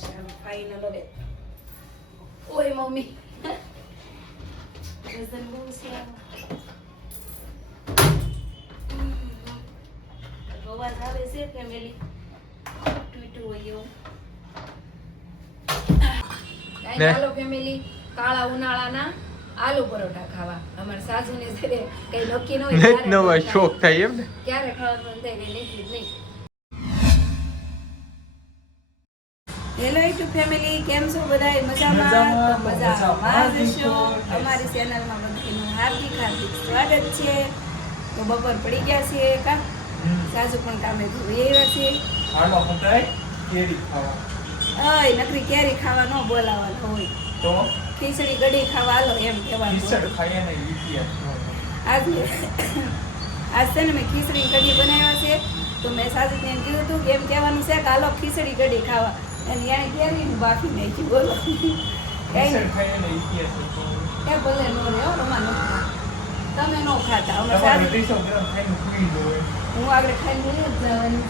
છે ફાઇનલ હવે. ઓય મમ્મી વજન બહુ છે. અવાજ આવે છે ફેમિલી ટૂટું હોય એવું. હાલો ફેમિલી કાળા ઉનાળાના આલુ પરોઠા ખાવા. અમાર સાસુને છે કઈ નક્કી ન હોય નવા શોખ થાય એમ ને ક્યારે ખાવાનું થાય ને નથી જ નહીં. હેલો યુટ્યુબ ફેમિલી, કેમ છો બધાય? મજામાં? મજામાં છો? અમારી ચેનલમાં બધાનું હાર્દિક સ્વાગત છે. તો બપોર પડી ગયા છે કા સાસુ પણ કામે ધોઈ આવ્યા છે. હાલો બધાય કેરી ખાવા. અય નકરી કેરી ખાવા ન બોલાવવાનું હોય તો ખીચડી કઢી ખાવા હાલો એમ કહેવાનું. ખીચડ ખાઈએ ને ઇતિહાસ આજ છે ને મેં ખીચડી કઢી બનાવ્યા છે. તો મેં સાસુને એમ કીધું હતું કે એમ કહેવાનું છે કે હાલો ખીચડી કઢી ખાવા. અને યાર કેરીનું બાફી નાખી બોલો. ખીચડ ખાઈએ ને ઇતિહાસ એ ભલે નો રે હો રમા નો તમે નો ખાતા અમે તમારે 200 ગ્રામ ખાઈને પૂરી દો. હું આગળ ખાઈને જ જવાની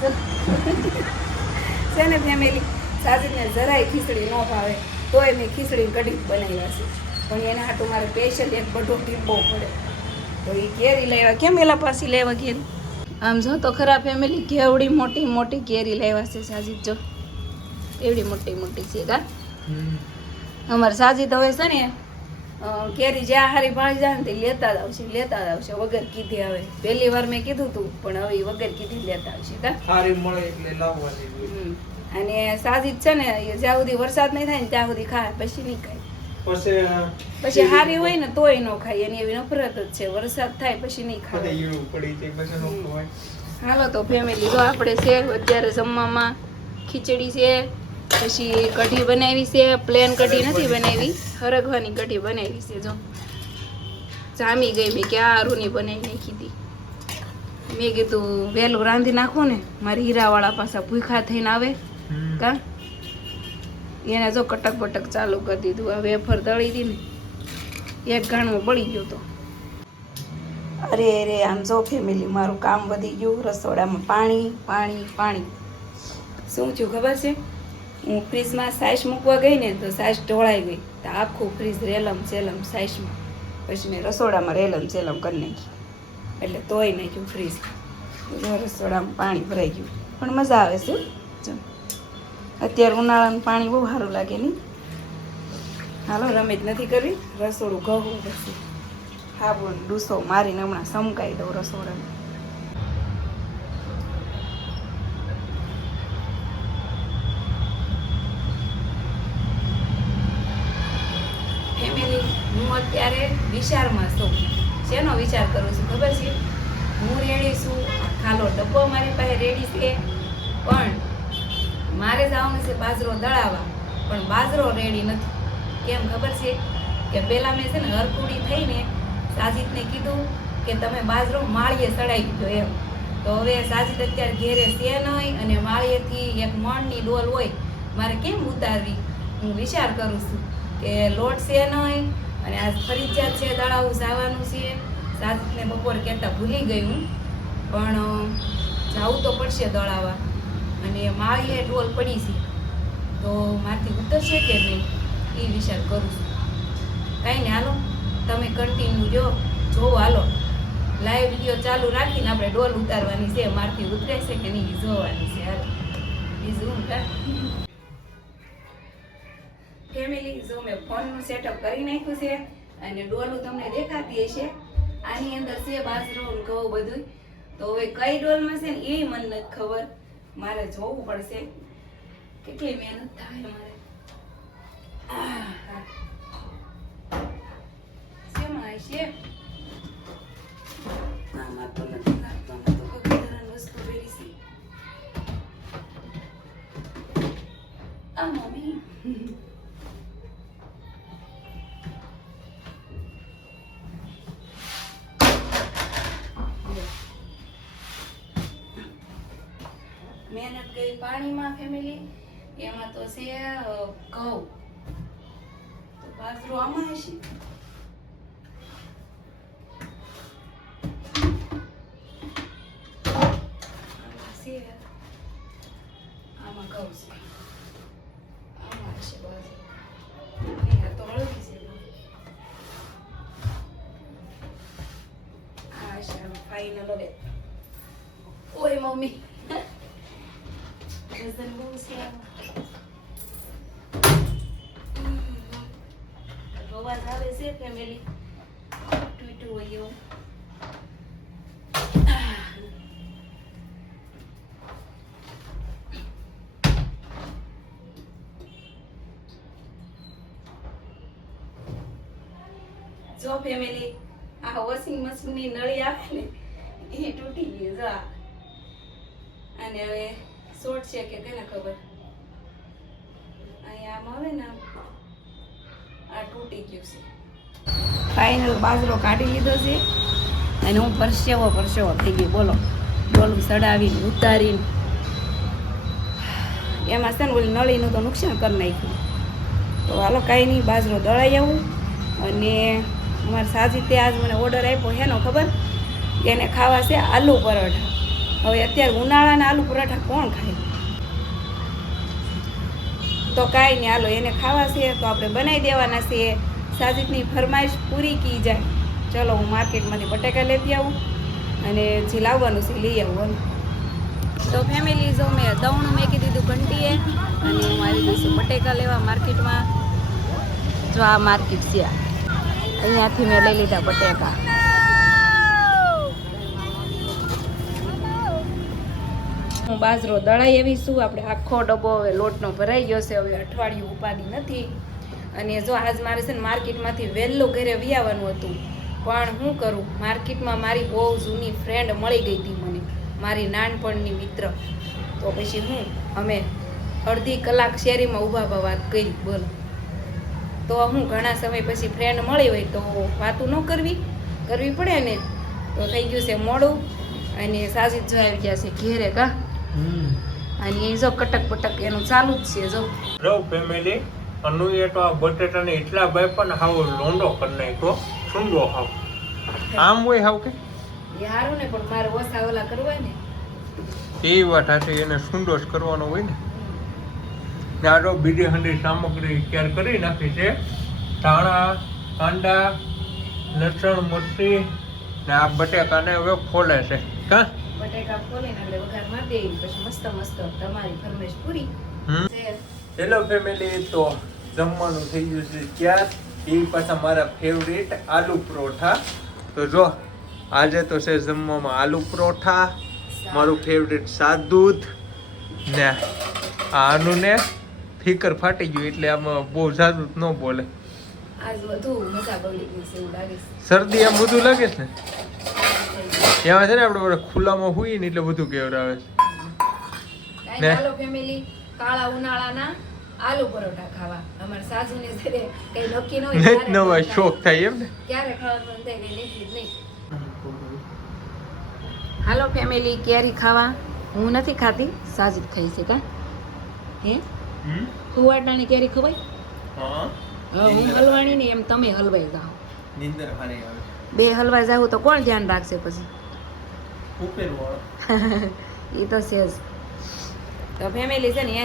છે ને ફેમિલી. સાસુને જરાય ખીચડી ન ભાવે તોય મેં ખીચડી કઢી બનાવ્યા છે. પણ એના હાટું મારે સ્પેશિયલ એક બધો ટીપવો પડે. તો એ કેરી લેવા કેમ એલા પાછી લેવા કેરી આમ જો તો ખરા ફેમિલી કેવડી મોટી મોટી કેરી લેવા છે સાજી. જો એવડી મોટી મોટી છે કા અમારે સાજી તો હવે છે ને કેરી જ્યાં હારી ભાળી જાય ને તે લેતા જ આવશે વગર કીધે. આવે પહેલી વાર મેં કીધું તું પણ હવે વગર કીધે લેતા આવશે કા સારી મળે એટલે લાવવાની. અને સાજી છે ને જ્યાં સુધી વરસાદ નહીં થાય ને ત્યાં સુધી ખાય પછી નહીં ખાય. પછી હારી હોય ને તોય ન ખાય. એની એવી નફરત જ છે. વરસાદ થાય પછી નહીં ખાય. હાલો તો ફેમિલી જો આપણે છે અત્યારે જમવામાં ખીચડી છે, પછી કઢી બનાવી છે. પ્લેન કઢી નથી બનાવી, હરગવાની કઢી બનાવી છે. જો જામી ગઈ. મેં ક્યાં રૂની બનાવી નાખી હતી. મેં કીધું વહેલું રાંધી નાખું ને મારી હીરાવાળા પાછા ભૂખા થઈને આવે કા એને જો કટક બટક ચાલુ કરી દીધું. આ વેફર તળી હતી ને એક ઘાણું બળી ગયો તો. અરે આમ જો ફેમિલી મારું કામ વધી ગયું. રસોડામાં પાણી પાણી પાણી. શું થયું ખબર છે? હું ફ્રીજમાં સાઈસ મૂકવા ગઈ ને તો સાઈસ ઢોળાઈ ગઈ. તો આખું ફ્રીજ રેલમ સેલમ સાઈસમાં. પછી મેં રસોડામાં રેલમ સેલમ કરી નાખી. એટલે તોય નાખ્યું ફ્રીજ. રસોડામાં પાણી ભરાઈ ગયું. પણ મજા આવે છે. જો અત્યારે ઉનાળાનું પાણી બહુ સારું લાગે નહીં. હાલો રમેજ નથી કરવી. રસોડું ઘઉં પછી હાબુ ડૂસો મારીને હમણાં સમકાઈ દઉં રસોડામાં. ફેમિલી હું અત્યારે વિચારમાં છું. શેનો વિચાર કરું છું ખબર છે? હું રેડી છું, ખાલો ડબ્બો મારી પાસે રેડી છે. પણ મારે જવાનું છે બાજરો દળાવવા. પણ બાજરો રેડી નથી. કેમ ખબર છે? કે પહેલાં મેં છે ને હરકુડી થઈને સાજીદને કીધું કે તમે બાજરો માળીએ ચડાવી દીધો એમ. તો હવે સાજીદ અત્યારે ઘેરે છે નહીં અને માળીએથી એક મણની ડોલ હોય મારે કેમ ઉતારવી? હું વિચાર કરું છું કે લોટ છે નહીં અને આ ફરજિયાત છે દળાવું જવાનું છે. સાજીદને બપોરે કહેતા ભૂલી ગઈ હું. પણ જવું તો પડશે દળાવવા. અને માળીએ ડોલ પડી છે તો મારથી ઉતરશે કે નહીં એ વિચાર કરું છું. કાંઈ ને હાલો તમે કન્ટિન્યુ જોવો. હાલો લાઈવ વિડીયો ચાલુ રાખીને આપણે ડોલ ઉતારવાની છે. મારથી ઉતરે છે કે નહીં જોવાની છે. હાલો બીજું હું ફેમિલી જો મેં ફોનનું સેટઅપ કરી નાખ્યું છે અને ડોલું તમને દેખાતી હશે. આની અંદર છે બાજરો ઘઉં બધું. તો હવે કઈ ડોલમાં છે ને એ મને નથી ખબર. મારે જોવું પડશે કેટલી મહેનત થાય મારે. શેમાં હશે? આમાં તો નથી લાગતો. આમાં તો કગડાની વસ્તુ ભરી છે. આ મમ્મી મહેનત ગઈ પાણીમાં ફેમિલી. એમાં તો છે ઘઉં. તો બાજરો આમાં હશે. આમાં ઘઉં છે. મમ્મી વજન બહુ છે અવાજ આવે છે ફેમિલી ટૂટું હોય એવું જો ફેમિલી આ વોશિંગ મશીનની નળી આવે ને એ તૂટી ગઈ જો આ. અને હવે શોર્ટ છે કે કેને ખબર અહીંયા આમ આવે ને આ તૂટી ગયું છે ફાઇનલ બાજરો કાઢી લીધો છે અને હું પરસેવો થઈ ગઈ બોલો ડોલું સડાવીને ઉતારીને એમાં છે ને ઓલી નળીનું તો નુકસાન કરી નાખ્યું તો હાલો કાંઈ નહીં બાજરો દળાઈ આવું અને અમારા સાજીતે આજ મને ઓર્ડર આપ્યો હેનો ખબર એને ખાવા છે આલુ પરોઠા હવે અત્યારે ઉનાળાના આલુ પરોઠા કોણ ખાય તો કાંઈ નહીં હાલો એને ખાવા છે તો આપણે બનાવી દેવાના છે સાજીદની ફરમાઈશ પૂરી કી જાય ચલો હું માર્કેટમાંથી બટાકા લેતી આવું અને જે લાવવાનું છે લઈ આવું તો ફેમિલી જો મેં દવણું મેકી દીધું ઘંટીએ અને હું આવી ગઈ છું બટેકા લેવા માર્કેટમાં જો આ માર્કેટ છે અહીંયાથી મેં લઈ લીધા બટેકા હું બાજરો દળાઈ એવી છું આપણે આખો ડબ્બો હવે લોટનો ભરાઈ ગયો છે હવે અઠવાડિયું ઉપાડી નથી અને જો આજ મારે છે ને માર્કેટમાંથી વહેલું ઘરે વિયાવાનું હતું પણ શું કરું માર્કેટમાં મારી બહુ જૂની ફ્રેન્ડ મળી ગઈ હતી મને મારી નાનપણની મિત્ર તો પછી અમે અડધી કલાક શેરીમાં ઊભા વાત કરી બોલો તો હું ઘણા સમય પછી ફ્રેન્ડ મળી હોય તો વાતું ન કરવી પડે ને તો થઈ ગયું છે મોડું અને સાજીદ જો આવી ગયા છે ઘેરે કા અને એ જો કટક પટક એનું ચાલુ જ છે જો રો ફેમિલી અનુએ તો આ બટેટાને એટલા ભાઈ પણ હાવ લોંડો કરી નાખ્યો સુંદરો હાવ આમ હોય હાવ કે એ હારું ને પણ મારે ઓછા ઓલા કરવા ને એ વાત સાચી એને સુંદો જ કરવાનો હોય ને આરો બીજી હંડી સામગ્રી તૈયાર કરી નાખી છે ધાણા કાંદા લસણ મરચી ને આ બટેકાને હવે ફોલે છે કા બટેકા ફોલીને એટલે વઘાર મારી દેવી પછી મસ્ત તમારી ફરમાઈશ પૂરી હેલો ફેમિલી તો જમવાનું થઈ ગયું છે ત્યાર એ પાછા મારા ફેવરેટ આલુ પરોઠા તો જો આજે તો છે જમવામાં આલુ પરોઠા મારું ફેવરેટ સાદૂધ ને આનું ફીકર ફાટી ગયું એટલે આમાં બહુ જાદુ ન બોલે આજ વધુ મજા બગડી ગઈ છે એવું લાગે છે શરદી આમ બધું લાગે છે ને એમાં છે ને આપણે ખુલ્લામાં હોઈએ ને એટલે બધું કેવડાવે છે હાલો ફેમિલી કાળા ઉનાળાના આલુ પરોઠા ખાવા અમાર સાસુને છે કઈ નક્કી ન હોય નવા શોખ થાય એમ ને ક્યારે ખાવાનું થાય કઈ નક્કી જ નહીં હાલો ફેમિલી કેરી ખાવા હું નથી ખાતી સાજીદ ખાઈ છે કા હે ફુવાટાની કેરી ખવાય હા હું હલવાણી ને એમ તમે હલવાઈ જાઓ નીંદર હારી આવે બે હલવાઈ જાવ તો કોણ ધ્યાન રાખશે પછી ઉપર વાળો એ તો છે જ તો ફેમિલી છે ને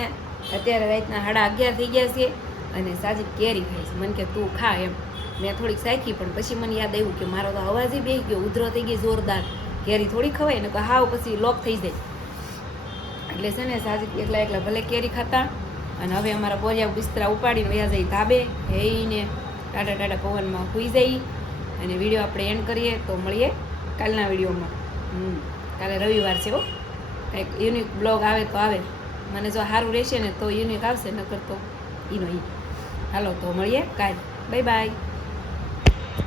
અત્યારે રાતના 11:30 થઈ ગયા છે અને સાજીદ કેરી ખાઈ છે મને કે તું ખા એમ મેં થોડીક સાખી પણ પછી મને યાદ આવ્યું કે મારો તો અવાજ બેસી ગયો ઉધરો થઈ ગઈ જોરદાર કેરી થોડી ખવાય ને હાવ પછી લોક થઈ જાય એટલે છે ને સાજીદ એકલા ભલે કેરી ખાતા અને હવે અમારા બોરિયા બિસ્તરા ઉપાડીને વયા જઈ ધાબે જઈને ટાટા પવનમાં સૂઈ જઈ અને વિડીયો આપણે એન્ડ કરીએ તો મળીએ કાલના વિડીયોમાં કાલે રવિવાર છે હો કંઈક યુનિક બ્લોગ આવે તો આવે મને જો સારું રહેશે ને તો યુનિક આવશે નકર તો એનો હાલો તો મળીએ કાલ બાય બાય